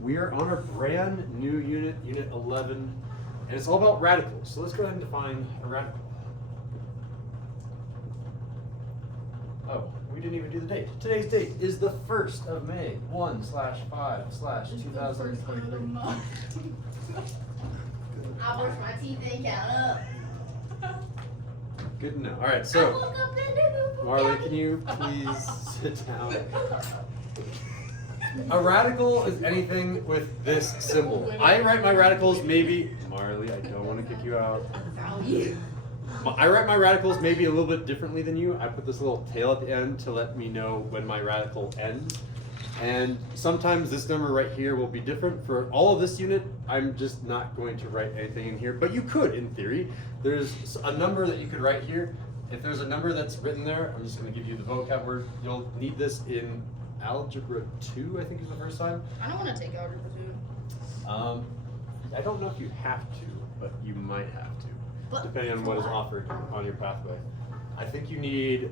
We are on our brand new unit, Unit 11, and it's all about radicals. So let's go ahead and define a radical. Oh, we didn't even do the date. Today's date is the 1st of May, 1/5/2023. I brush my teeth and count up. Good to know. All right, so Marley, can you please sit down? A radical is anything with this symbol. I write my radicals maybe, Marley, I don't want to kick you out. I write my radicals maybe a little bit differently than you. I put this little tail at the end to let me know when my radical ends. And sometimes this number right here will be different. For all of this unit, I'm just not going to write anything in here, but you could in theory. There's a number that you could write here. If there's a number that's written there, I'm just going to give you the vocab word. You'll need this in Algebra 2, I think is the first time. I don't want to take Algebra 2. I don't know if you have to, but you might have to, depending on what is offered on your pathway. I think you need,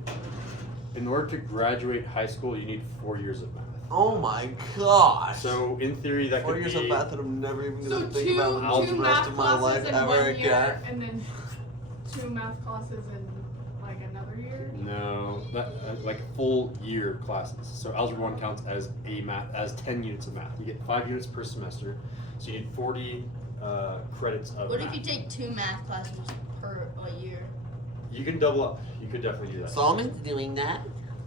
in order to graduate high school, you need 4 years of math. Oh my gosh! So in theory, that 4 could years be of math that I'm never even going to think two about the rest of my life in ever 1 year, again. and then 2 math classes in like another year. No, like full year classes. So Algebra 1 counts as 10 units of math. You get 5 units per semester, so you need 40 credits of What math. if you take 2 math classes per year? You can double up. You could definitely do that. Solomon's doing that.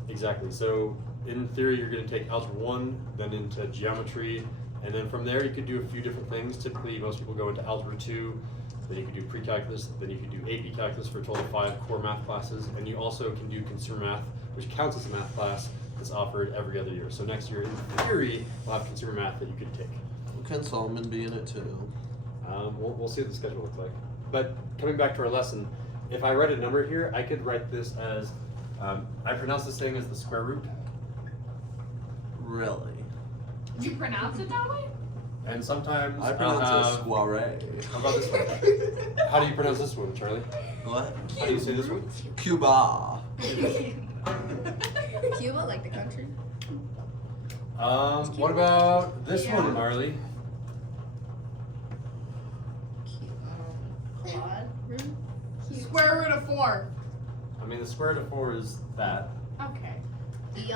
Exactly. So in theory, you're going to take Algebra 1, then into geometry, and then from there you could do a few different things. Typically, most people go into Algebra 2, then you could do pre-calculus, then you could do AP calculus for a total of 5 core math classes, and you also can do consumer math, which counts as a math class that's offered every other year. So next year, in theory, we'll have consumer math that you could take. Can Solomon be in it too? We'll see what the schedule looks like. But coming back to our lesson, if I write a number here, I could write this as, I pronounce this thing as the square root. Really? You pronounce it that way? And sometimes I pronounce I'll it have, soiree. how about this one? How do you pronounce this one, Charlie? What? How do you say this one? Cuba. Cuba, like the country? What about this Yeah. one, Marley? Quad root? Square root of 4. I mean, the square root of 4 is that. Okay. The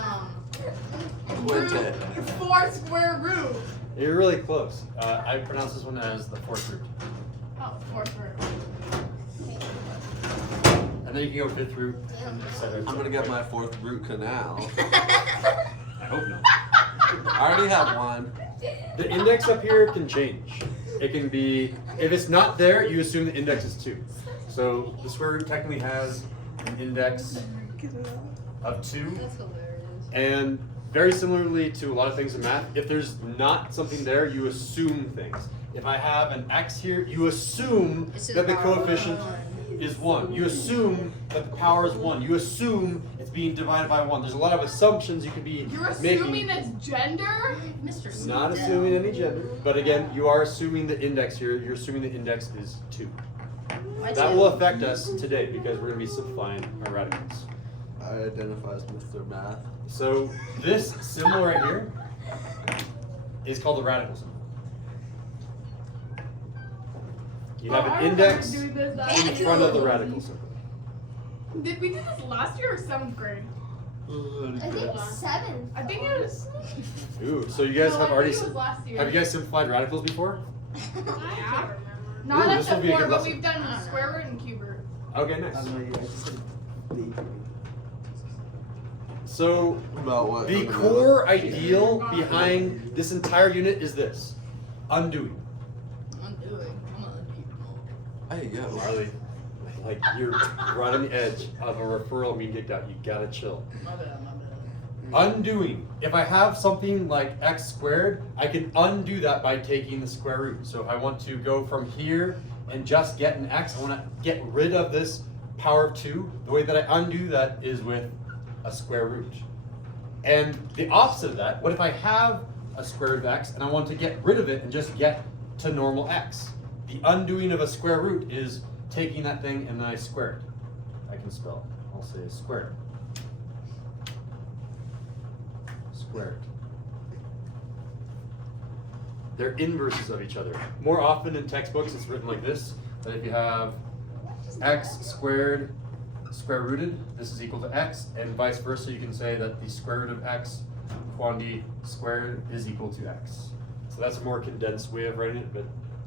Quinte. 4 square root. You're really close. I pronounce this one as the 4th root. Oh, 4th root. And then you can go 5th root, and et cetera, et I'm cetera. gonna get my 4th root canal. I hope not. I already have one. The index up here can change. It can be, if it's not there, you assume the index is 2. So the square root technically has an index of 2. That's hilarious. And very similarly to a lot of things in math, if there's not something there, you assume things. If I have an x here, you assume It's to that the the power of coefficient 1. is 1. You assume that the power is 1. You assume it's being divided by 1. There's a lot of assumptions you could be You're making. assuming it's gender? Mr. Not Sit assuming down. any gender, but again, you are assuming the index here. You're assuming the index is 2. Why That two? will affect us today because we're going to be simplifying our radicals. I identify as Mr. Math. So this symbol right here is called the radical symbol. You have Oh, I an remember index doing this Yeah, in front of the radical symbol. Did we do this last year or 7th grade? I think 7. I think it was. Ooh, so you guys No, have I already. think it was last year. Have you guys simplified radicals before? Yeah. Not Ooh, at this the will be a 4, good but lesson. we've done square root and cube root. Okay, nice. So About what? the core ideal behind this entire unit is this: undoing. I'm doing. I'm gonna undo them all. There you go. Marley, like you're right on the edge of a referral being kicked out. You gotta chill. My bad, my bad. Undoing. If I have something like x squared, I can undo that by taking the square root. So if I want to go from here and just get an x, I want to get rid of this power of 2. The way that I undo that is with a square root. And the opposite of that, what if I have a square root of x and I want to get rid of it and just get to normal x? The undoing of a square root is taking that thing and then I square it. I can spell it. I'll say square it. Squared. they're inverses of each other. More often in textbooks, it's written like this, that if you have x squared square rooted, this is equal to x, and vice versa, you can say that the square root of x quantity squared is equal to x. So that's a more condensed way of writing it, but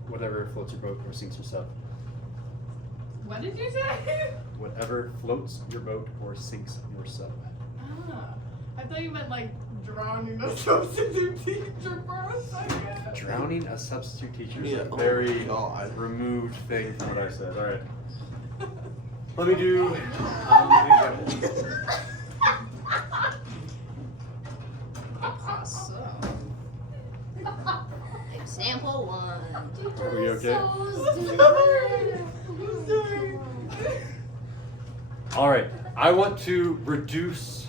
whatever floats your boat or sinks your sub. What did you say? Whatever floats your boat or sinks your sub. Ah, I thought you meant like drowning a substitute teacher for a second. Drowning a substitute teacher is Yeah, a oh very my God. removed thing from what I said. All right. Let me do an example. Awesome. Example 1. Are we okay? All right. I want to reduce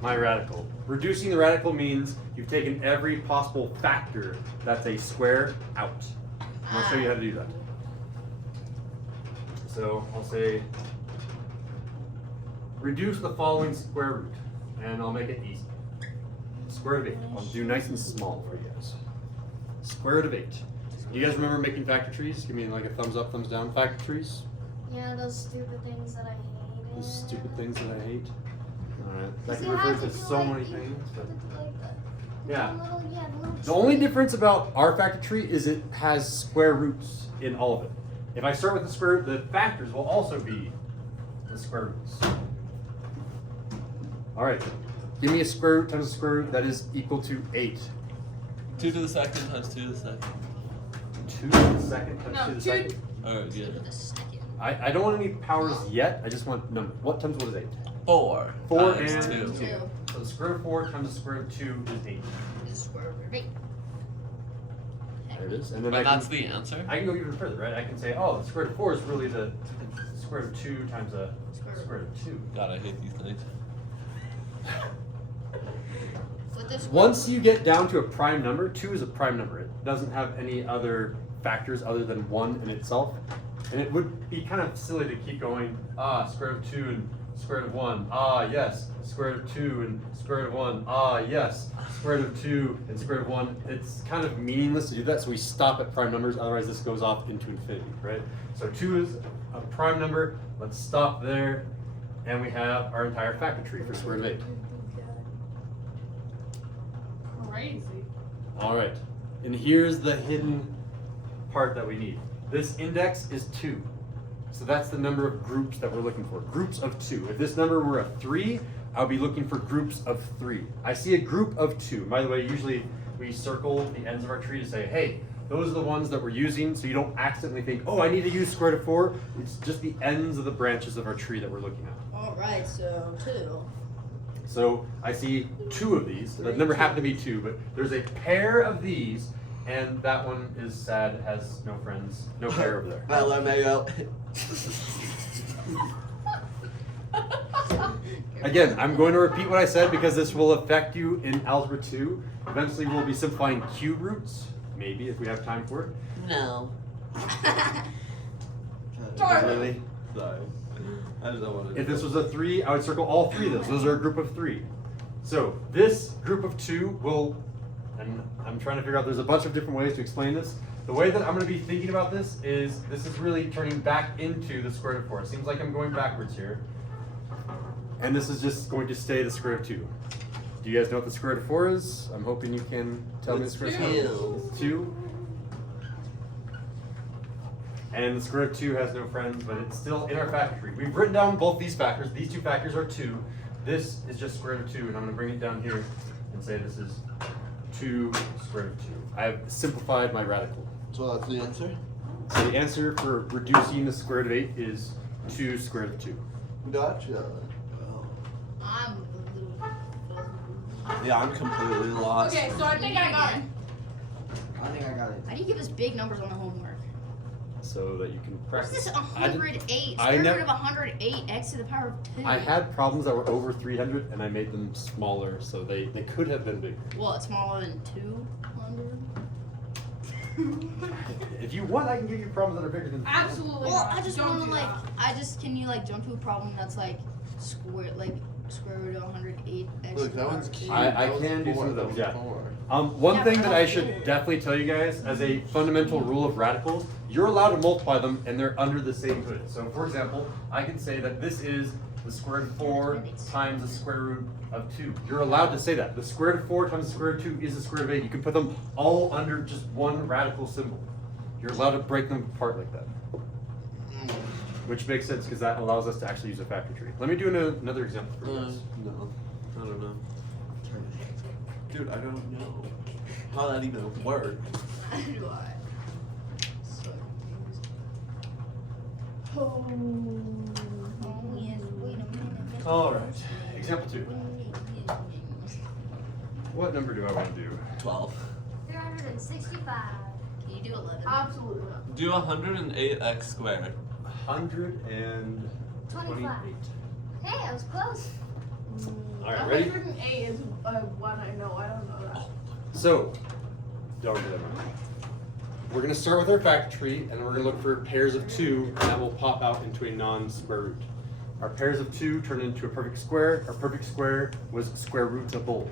my radical. Reducing the radical means you've taken every possible factor that's a square out. And I'll show you how to do that. So I'll say reduce the following square root, and I'll make it easy. Square root of 8. I'll do nice and small for you guys. Square root of 8. You guys remember making factor trees? Give me like a thumbs up, thumbs down. Factor trees. Yeah, those stupid things that I hate. Those stupid things that I hate. Alright. That Because can you refer have to do, so like, many you things. But have to do, like, yeah. little The only tree. difference about our factor tree is it has square roots in all of it. If I start with the square root, the factors will also be the square roots. Alright. Give me a square root times a square root that is equal to 8. 2 to the second times 2 to the second. 2 to the second times No, 2 to the two- second. Alright, yeah. I don't want any powers yet. I just want numbers. What times what is 8? 4. 4 times and 2. 2. So the square root of 4 times the square root of 2 is 8. Is square root of 8. There it is. And then But I that's can, the answer? I can go even further, right? I can say, oh, the square root of 4 is really the square root of 2 times the square root of 2. God, I hate these things. With this Once you get down to a prime number, 2 is a prime number. It doesn't have any other factors other than 1 in itself. And it would be kind of silly to keep going, square root of 2 and square root of 1. Yes. Square root of 2 and square root of 1. Yes. Square root of 2 and square root of 1. It's kind of meaningless to do that, so we stop at prime numbers, otherwise this goes off into infinity, right? So 2 is a prime number. Let's stop there. And we have our entire factor tree for square root of 8. Crazy. All right, and here's the hidden part that we need. This index is 2. So that's the number of groups that we're looking for. Groups of 2. If this number were a 3, I'll be looking for groups of 3. I see a group of 2. By the way, usually we circle the ends of our tree to say, hey, those are the ones that we're using, so you don't accidentally think, oh, I need to use square root of 4. It's just the ends of the branches of our tree that we're looking at. Alright, so 2. So I see 2 of these. That number happened to be 2, but there's a pair of these, and that one is sad, it has no friends, no pair over there. LMAO. Again, I'm going to repeat what I said because this will affect you in Algebra 2. Eventually we'll be simplifying cube roots, maybe if we have time for it. No. Really? Sorry. I just don't want to. If this was a 3, I would circle all 3 of those. Those are a group of 3. So this group of 2 will, and I'm trying to figure out, there's a bunch of different ways to explain this. The way that I'm going to be thinking about this is really turning back into the square root of 4. It seems like I'm going backwards here. And this is just going to stay the square root of 2. Do you guys know what the square root of 4 is? I'm hoping you can tell me the square root of 4. It's 2. And the square root of 2 has no friends, but it's still in our factor tree. We've written down both these factors. These 2 factors are 2. This is just square root of 2, and I'm going to bring it down here and say this is 2 square root of 2. I have simplified my radical. So that's the answer? So the answer for reducing the square root of 8 is 2 square root of 2. Gotcha. I'm a little. Yeah, I'm completely lost. Okay, so I think I got it. I think I got it. How do you give us big numbers on the homework? So that you can What's practice. this I didn't- 108? I Square nev- root of 108 x to the power of 2. I had problems that were over 300 and I made them smaller, so they could have been bigger. Well, it's smaller than 200. If you want, I can give you problems that are bigger than Absolutely Well, not. I just Don't want to do like, that. can you like jump to a problem that's like square, like square root of 108 x Look, to the that power one's of cute. 2. I That was can do four, some of that those, was yeah. four. One Yeah, thing but that I I don't should get it. definitely tell you guys, as a fundamental rule of radicals, you're allowed to multiply them and they're under the same hood. So for example, I can say that this is the square root of 4 times the square root of 2. You're allowed to say that. The square root of 4 times the square root of 2 is the square root of 8. You can put them all under just one radical symbol. You're allowed to break them apart like that. Which makes sense because that allows us to actually use a factor tree. Let me do another example for you guys. No, I don't know. Dude, I don't know how that even works. How do I? So confused. Oh, yes, wait a minute. All right, example 2. What number do I want to do? 12. 365. Can you do 11? Absolutely not. Do 108x squared. 128. Hey, I was close. All right, ready? 108 is one I know. I don't know that. So, don't do that. We're going to start with our factor tree, and then we're going to look for pairs of 2, and that will pop out into a non-square root. Our pairs of 2 turn into a perfect square. Our perfect square was square rootable.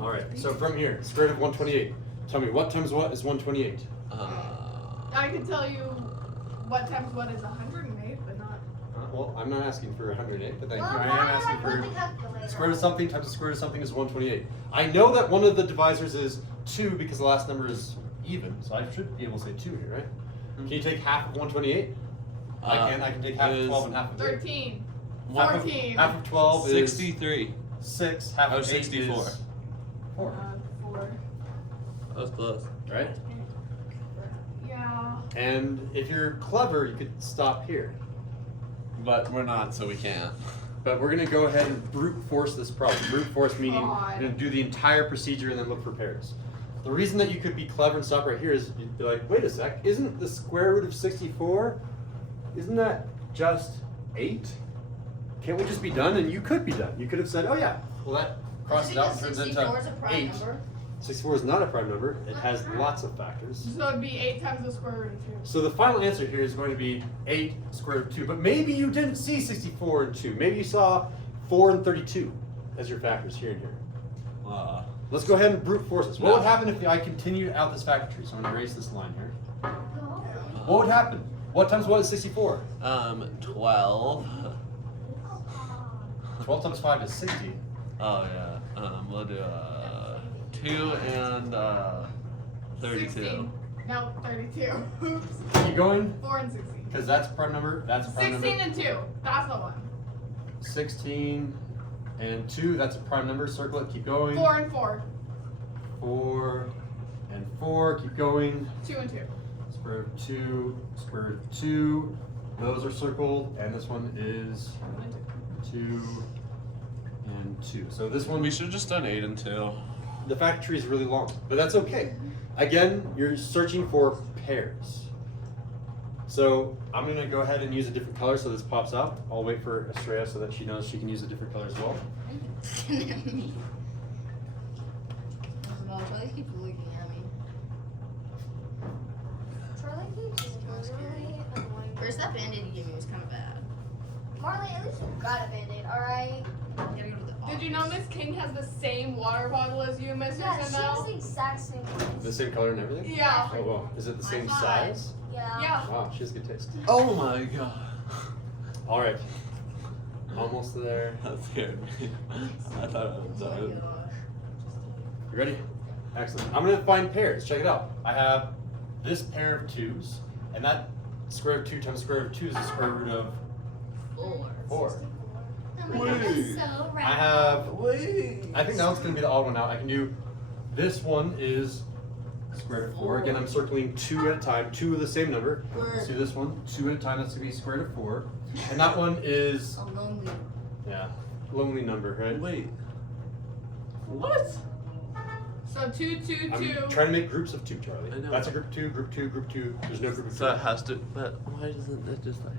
All right, so from here, square root of 128. Tell me, what times what is 128? I can tell you what times what is 108, but not. Well, I'm not asking for 108, but thank Well, you. I why am did asking I put for the calculator? square root of something times the square root of something is 128. I know that one of the divisors is 2 because the last number is even, so I should be able to say 2 here, right? Can you take half of 128? I can take half of 12 and half of 2. 13. Half of, 14. half of 12 is 63. 6, half Oh, of 8 64. is 4. 4. That was close. Right? Yeah. And if you're clever, you could stop here. But we're not, so we can't. But we're going to go ahead and brute force this problem. Brute force meaning God. you're going to do the entire procedure and then look for pairs. The reason that you could be clever and stop right here is you'd be like, wait a sec, isn't the square root of 64, isn't that just 8? Can't we just be done? And you could be done. You could have said, oh yeah, well that crosses out and turns 64 is a into prime 8. number. 64 is not a prime number. It has lots of factors. So it'd be 8 times the square root of 2. So the final answer here is going to be 8 square root of 2. But maybe you didn't see 64 and 2. Maybe you saw 4 and 32 as your factors here and here. Let's go ahead and brute force this. What would happen if I continued out this factor tree? So I'm going to erase this line here. What would happen? What times what is 64? 12. 12 times 5 is 60. Oh yeah. We'll do 2 and 32. 16. No, 32. Oops. Keep going, 4 and 16. because that's a prime number. That's a prime 16 number. and 2. That's the one. 16 and 2, that's a prime number. Circle it, keep going. 4 and 4. 4 and 4, keep going. 2 and 2. Square root of 2, square root of 2. Those are circled, and this one is 2 and 2. So this one, We should have just done 8 and 2. the factor tree is really long, but that's okay. Again, you're searching for pairs. So I'm gonna go ahead and use a different color so this pops out. I'll wait for Estrella so that she knows she can use a different color as well. Charlie keeps looking at me. Charlie keeps really annoying. First, that band-aid you gave me was kind of bad. Marley, at least you got a band-aid, alright? Gotta go to the Did you know office. Miss King has the same water bottle as you, Mr. Yeah, she has the Sandel? exact same The ones. same color and everything? Yeah. Oh wow. Is it the same High five. size? Yeah. Yeah. Wow, she has good taste. Oh my god. All right. Almost there. That scared me. I thought it was Oh my done. gosh. You ready? Excellent. I'm gonna find pairs. Check it out. I have this pair of 2's, and that square root of 2 times square root of 2 is the square root of 4. 4. Oh my god, that's Wait. so I rad. have, Wait. I think that one's gonna be the odd one out. I can do, this one is square root of 4. Again, I'm circling 2 at a time, 2 of the same number. Let's do this one, 2 at a time, that's gonna be square root of 4. And that one is, A lonely. yeah, lonely number, right? Wait. What? So 2, 2, 2. I'm trying to make groups of 2, Charlie. I know. That's a group 2, group 2, group 2. There's no group of 2. So it has to, but why doesn't it just like.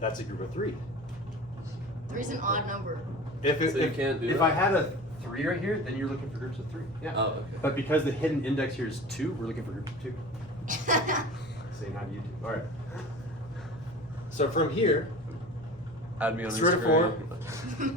That's a group of 3. 3's an odd number. If So you can't do if that? I had a 3 right here, then you're looking for groups of 3. Yeah. Oh, okay. But because the hidden index here is 2, we're looking for groups of 2. Saying how do you do? All right. So from here, Add me on square root Instagram. of 4.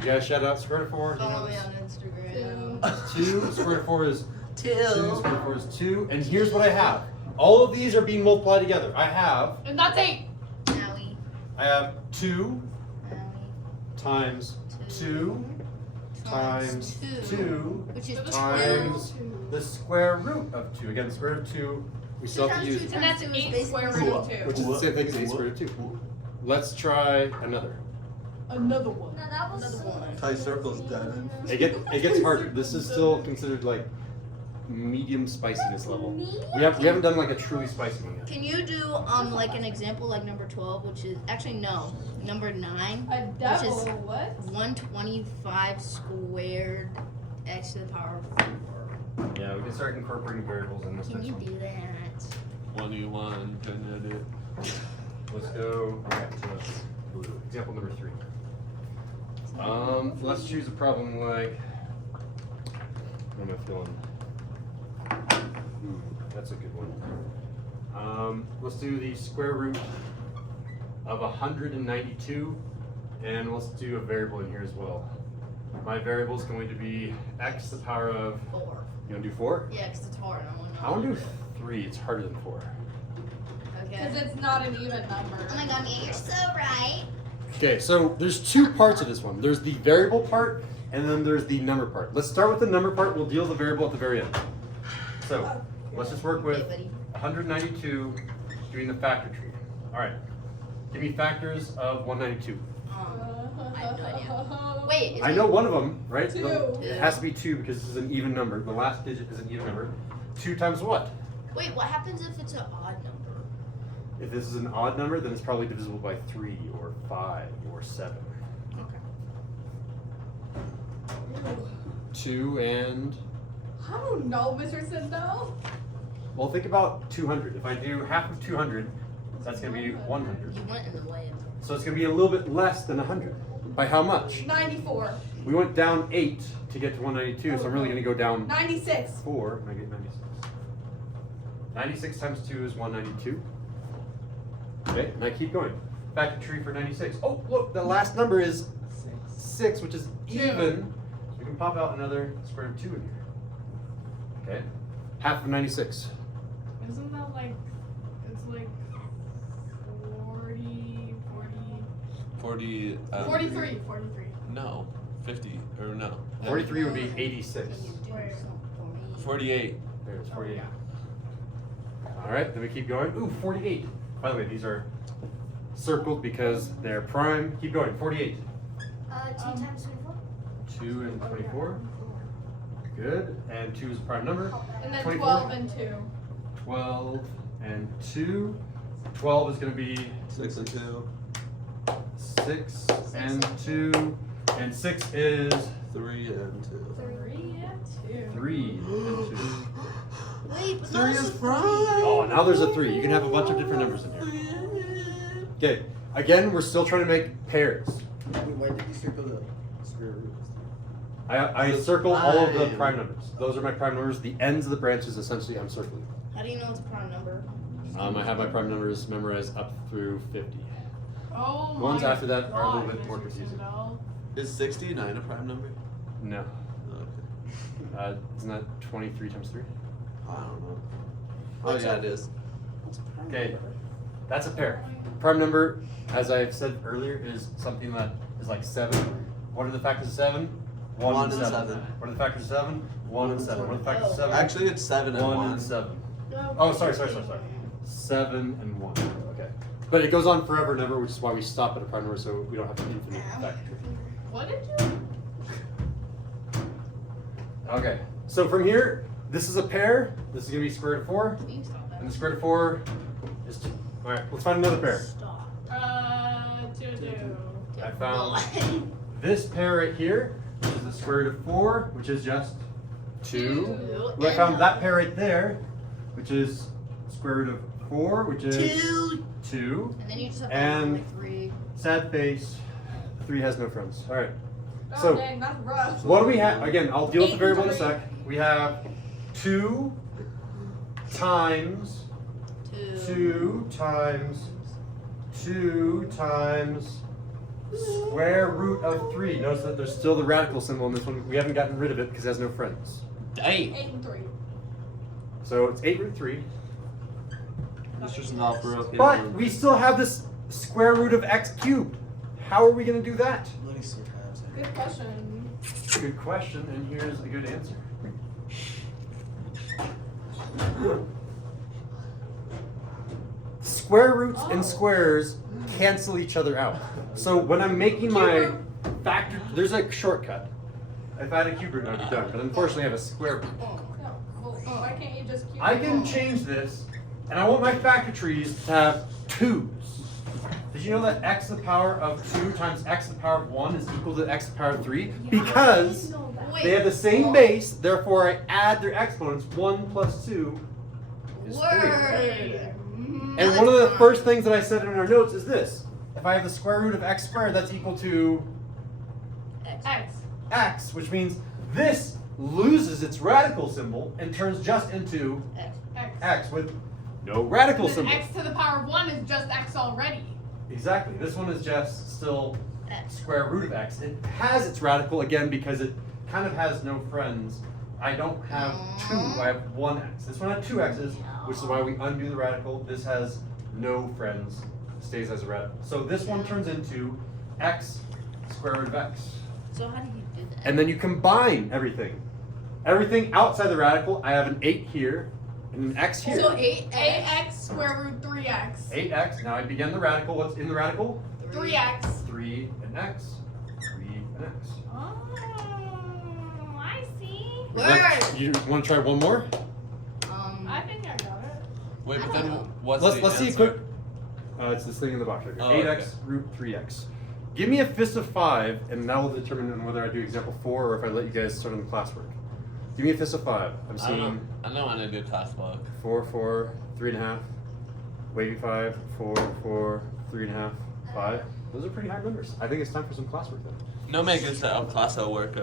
You guys shout out square root of 4. Follow me on Instagram. 2. Square root of 4 is 2. 2. Square root of 4 is 2. And here's what I have. All of these are being multiplied together. I have And that's 8. Owie. 2 Owie. times 2 times 2 Which is So the times square root. the square root of 2. Again, the square root of 2, we still have to times use, two And that's times two is 8 basically square zero. root of 2. which is the same thing as a square root of 2. Let's try another. Another one. No, that was Another one. Tie circles, Devin. It gets harder. This is still considered like medium spiciness level. We haven't done like a truly spicy one yet. Can you do like an example like number 12, which is actually no, number 9, A which devil. is What? 125 squared x to the power of 4. Yeah, we can start incorporating variables in this Can next you one. do that? 21. Can you do? Let's go back to blue. Example number 3. Let's choose a problem like. What am I feeling? That's a good one. Let's do the square root of 192, and let's do a variable in here as well. My variable is going to be x to the power of. 4. You want to do 4? Yeah, because it's hard. I want to do 3. It's harder than 4. Because Okay. it's not an even number. Oh my god, Mia, you're so right. Okay, so there's 2 parts of this one. There's the variable part, and then there's the number part. Let's start with the number part. We'll deal with the variable at the very end. So let's just work with Okay, buddy. 192 doing the factor tree. All right, give me factors of 192. I have no idea. Wait, is I it- know one of them, right? 2. It has to be 2 because this is an even number. The last digit is an even number. 2 times what? Wait, what happens if it's an odd number? If this is an odd number, then it's probably divisible by 3 or 5 or 7. Okay. 2 and, I don't know, Mr. Sindel. well, think about 200. If I do half of 200, that's going to be 100. You went in the way of So it's going to be a little bit less than 100. By how much? 94. We went down 8 to get to 192, so I'm really going to go down 96. 4 and I get 96. 96 times 2 is 192. Okay, and I keep going. Factor tree for 96. Oh, look, the last number is 6, which is even. So we can pop out another square root of 2 in here. Okay, half of 96. Isn't that like, it's like 40, 40. 43, 43. No. 50. Or no. 43 would be 86. Can you do Wait. something for me? 48. There's 48. All right, then we keep going. Ooh, 48. By the way, these are circled because they're prime. Keep going. 48. 2 times 24. 2 and 24. Good. And 2 is a prime number. And then 24. 12 and 2. 12 and 2. 12 is going to be 6 and 2. 6 and 2. And 6 is 3 and 2. 3 and 2. 3 and 2. Wait, but 3 those is are prime. Oh, now there's a 3. You can have a bunch of different numbers in here. Okay. Again, we're still trying to make pairs. Wait, why did you circle the square root? I circle all of the Prime. prime numbers. Those are my prime numbers. The ends of the branches, essentially, I'm circling. How do you know it's a prime number? I have my prime numbers memorized up through 50. Oh my Ones after that are a little God, bit more Mr. confusing. Sindel. Is 69 a prime number? No. Okay. Isn't that 23 times 3? I don't know. Oh What's yeah, up? it is. Okay, that's a pair. Prime number, as I've said earlier, is something that is like 7. What are the factors of 7? 1 and 7. What are the factors of 7? 1 and 7. What are the factors of 7? Actually, it's 7 and 1 1. and 7. Oh, sorry. 7 and 1. Okay. But it goes on forever and ever, which is why we stop at a prime number so we don't have an infinite factor. What did you? Okay, so from here, this is a pair. This is going to be square root of 4. We can stop that. And the square root of 4 is 2. All right, let's find another pair. Stop. To I found this pair right here, which is the square root of 4, which is just 2. I found that pair right there, which is square root of 4, which is 2. And then you just have And- like 3. Sad face, 3 has no friends. All right, Oh, So- dang, that's rough. what do we have? Again, I'll deal with the 8 variable in a and 3. sec. We have 2 times 2 times 2 times square root of 3. Notice that there's still the radical symbol in this one. We haven't gotten rid of it because it has no friends. Dang. 8 and 3. So it's 8 root 3. It's just not broken. But we still have this square root of x cubed. How are we going to do that? Let me see times. Good question. Good question, and here's a good answer. Square roots and squares cancel each other out. So when I'm making my factor, there's a shortcut. If I had a cube root, I'd be done. But unfortunately, I have a square root. No. Well, why can't you just cube I it? can change this, and I want my factor trees to have 2's. Did you know that x to the power of 2 times x to the power of 1 is equal to x to the power of 3? Because they have the same base, therefore I add their exponents. 1 plus 2 is 3. Word. And one of the first things that I said in our notes is this. If I have the square root of x squared, that's equal to X. x, which means this loses its radical symbol and turns just into X. x with no radical Then symbol. X to the power of 1 is just X already. Exactly. This one is just still X. square root of x. It has its radical again because it kind of has no friends. I don't have 2, I have 1x. This one had 2 x's, which is why we undo the radical. This has no friends, stays as a radical. So this one turns into x square root of x. So how do you do that? And then you combine everything. Everything outside the radical, I have an 8 here and an x here. So 8x. 8X square root 3X. 8x. Now I begin the radical. What's in the radical? 3X. 3 and x. 3 and x. Oh, I see. Word. You want to try one more? I think I got it. Wait, I but don't then know. what's Let's the see a answer? quick. It's this thing in the box right here. Oh, 8x okay. root 3x. Give me a fist of 5, and that will determine whether I do example 4 or if I let you guys start on the classwork. Give me a fist of 5. I'm I don't know. seeing I know how to do classwork. 4, 4, 3.5, wavy 5, 4, 4, 3.5, 5. Those are pretty high numbers. I think it's time for some classwork then. No me gusta el classwork.